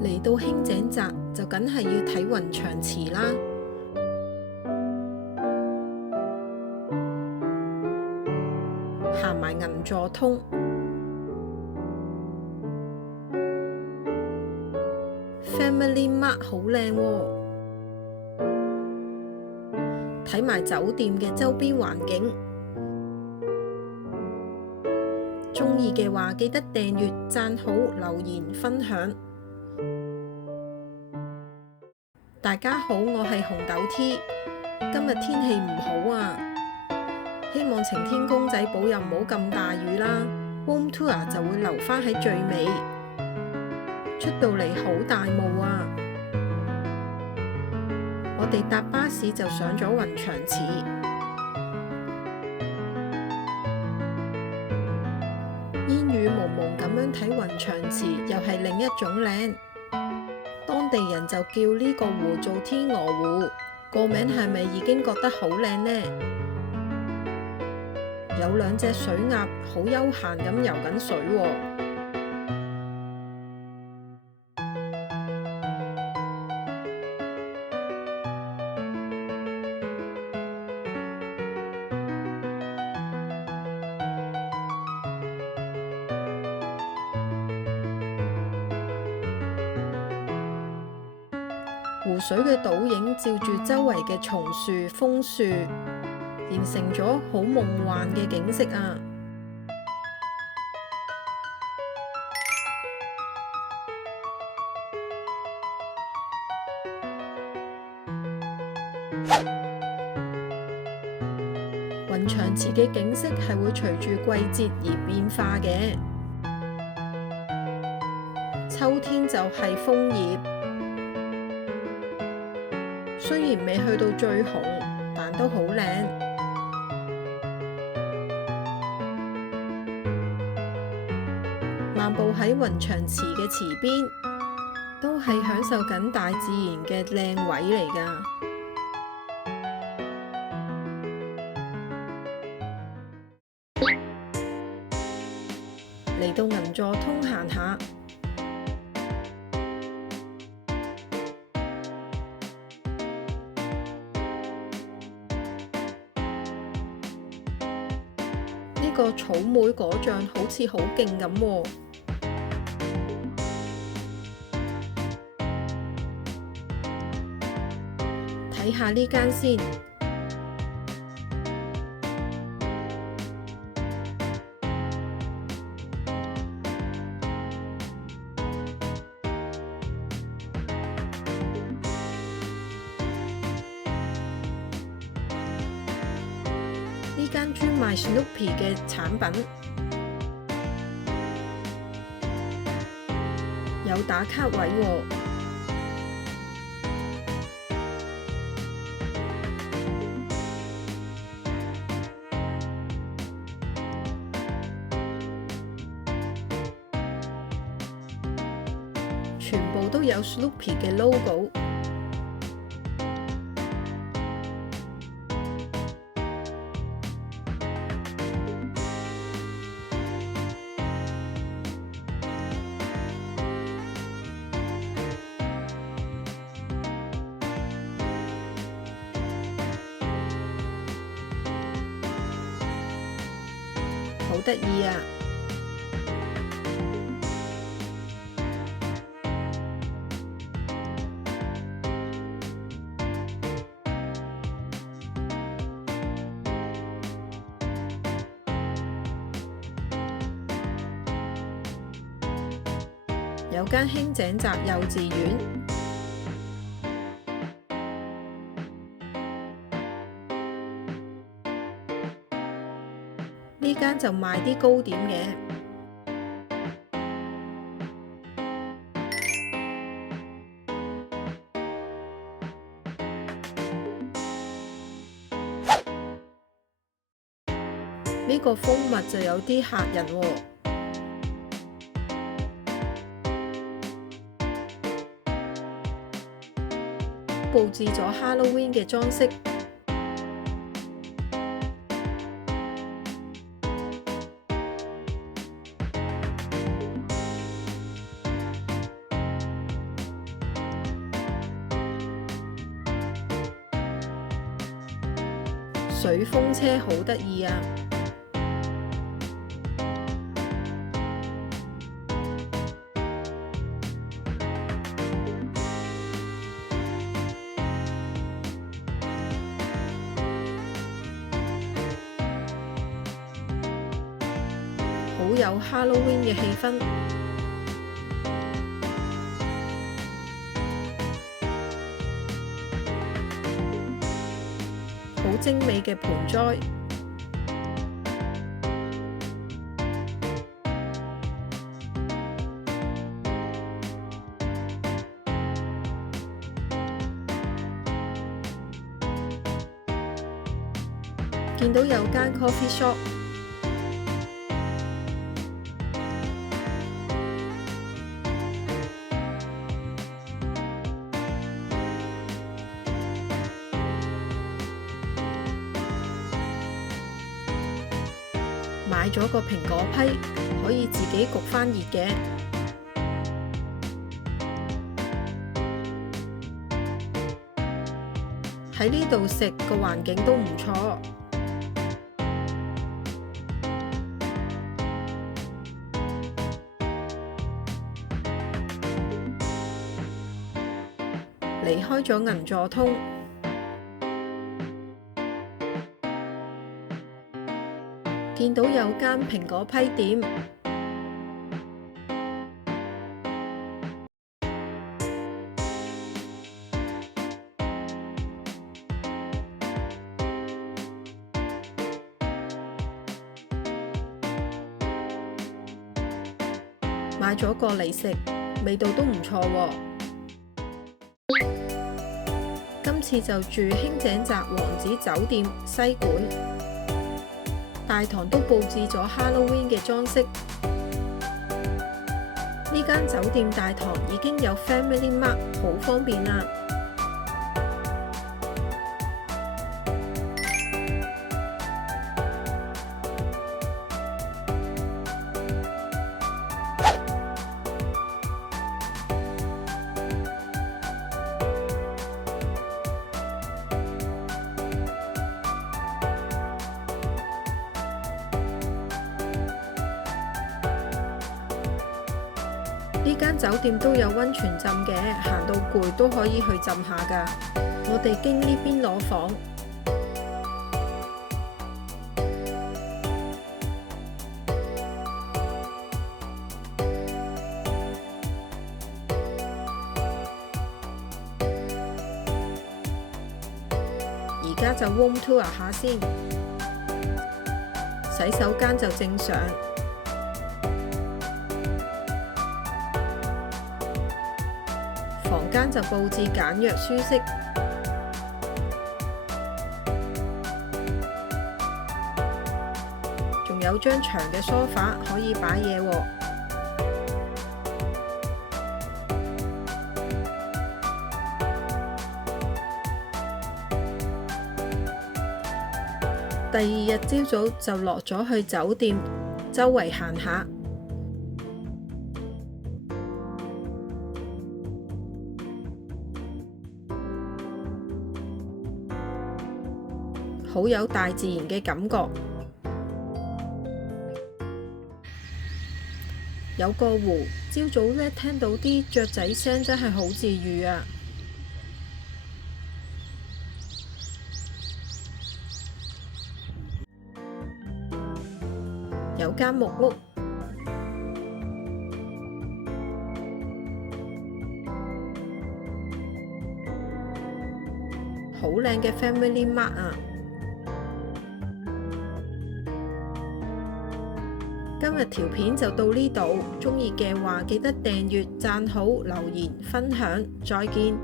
嚟到輕井澤就梗係要睇雲翔池啦。行埋銀座通，Family Mart 好靚喎。睇埋酒店嘅周邊環境，鍾意嘅話記得訂閱、讚好、留言、分享。大家好，我係紅豆 T。今日天氣唔好啊，希望晴天公仔保佑唔好咁大雨啦。Room Tour 就會留返喺最尾，出到嚟好大霧啊！我哋搭巴士就上咗雲翔池，煙雨濛濛咁樣睇雲翔池，又係另一種靚。當地人就叫呢個湖做天鵝湖，個名係咪已經覺得好靚呢？有兩隻水鴨好悠閒咁游緊水喎。湖水嘅倒影照住周圍嘅松樹、楓樹，形成咗好夢幻嘅景色啊！雲翔池嘅景色係會隨住季節而變化嘅，秋天就係楓葉。雖然未去到最紅，但都好靚。漫步喺雲翔池嘅池邊，都係享受緊大自然嘅靚位嚟㗎。嚟到銀座通行下。呢個草莓果醬好似好勁咁喎，睇下呢間先。呢間專賣 Snoopy 嘅產品，有打卡位喎。全部都有 Snoopy 嘅 logo。好得意啊！有間輕井澤幼稚園，呢間就賣啲糕點嘅。呢個蜂蜜就有啲嚇人喎。佈置咗 Halloween 嘅裝飾，水風車好得意啊！好有 Halloween 嘅氣氛。好精美嘅盆栽，見到有間 coffee shop， 買咗個蘋果批，可以自己焗返熱嘅。喺呢度食個環境都唔錯。離開咗銀座通，見到有間蘋果批店，買咗個嚟食，味道都唔錯喎。今次就住輕井澤王子酒店西館，大堂都佈置咗 Halloween 嘅裝飾。呢間酒店大堂已經有 Family Mart， 好方便啦。呢間酒店都有溫泉浸嘅，行到攰都可以去浸下㗎。我哋經呢邊攞房，而家就 room tour 下先。洗手間就正常。房間就佈置簡約舒適，仲有張長嘅梳化可以擺嘢喎。第二日朝早就落咗去酒店，周圍行下。好有大自然嘅感覺，有個湖，朝早呢聽到啲雀仔聲真係好治愈啊！有間木屋，好靚嘅 Family Mart 啊！今日條片就到呢度，鍾意嘅話記得訂閱、讚好、留言、分享，再見。